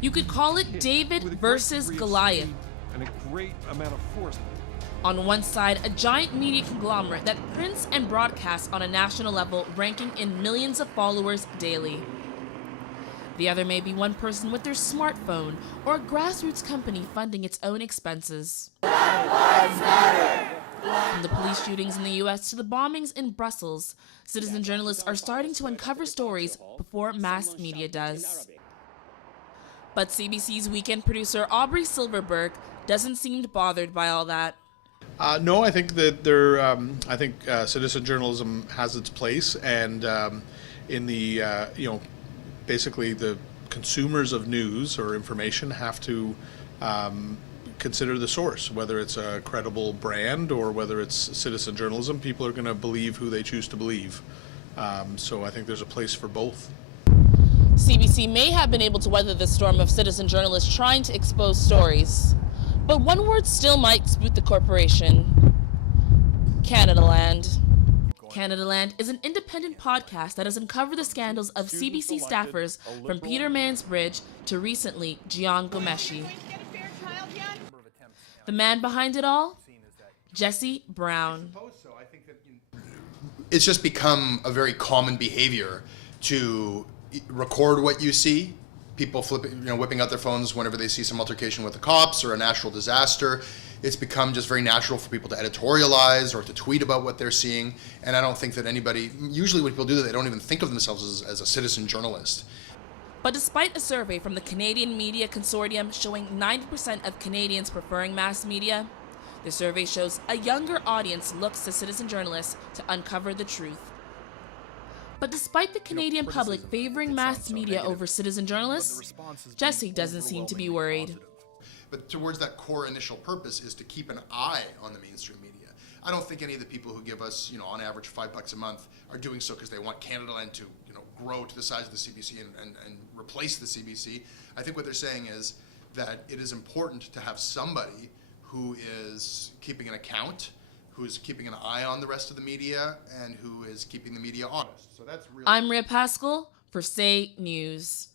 You could call it David versus Goliath. And a great amount of force. On one side, a giant media conglomerate that prints and broadcasts on a national level, ranking in millions of followers daily. The other may be one person with their smartphone or a grassroots company funding its own expenses. From the police shootings in the US to the bombings in Brussels, citizen journalists are starting to uncover stories before mass media does. But CBC's weekend producer Aubrey Silverberg doesn't seem bothered by all that. No, I think that citizen journalism has its place, and in the basically the consumers of news or information have to consider the source, whether it's a credible brand or whether it's citizen journalism. People are going to believe who they choose to believe. So I think there's a place for both. CBC may have been able to weather the storm of citizen journalists trying to expose stories, but one word still might spook the corporation: Canadaland. Canadaland is an independent podcast that has uncovered the scandals of CBC staffers from Peter Mansbridge to recently Jian Ghomeshi. The man behind it all? Jesse Brown. It's just become a very common behavior to record what you see. People whipping out their phones whenever they see some altercation with the cops or a natural disaster. It's become just very natural for people to editorialize or to tweet about what they're seeing. And I don't think that anybody, usually when people do that, they don't even think of themselves as a citizen journalist. But despite a survey from the Canadian Media Consortium showing 90% of Canadians preferring mass media, the survey shows a younger audience looks to citizen journalists to uncover the truth. But despite the Canadian public favoring mass media over citizen journalists, Jesse doesn't seem to be worried. But towards that core initial purpose is to keep an eye on the mainstream media. I don't think any of the people who give us, on average $5 a month are doing so because they want Canadaland to, grow to the size of the CBC and replace the CBC. I think what they're saying is that it is important to have somebody who is keeping an account, who is keeping an eye on the rest of the media, and who is keeping the media honest. So that's really. I'm Rhea Pascal for Say News.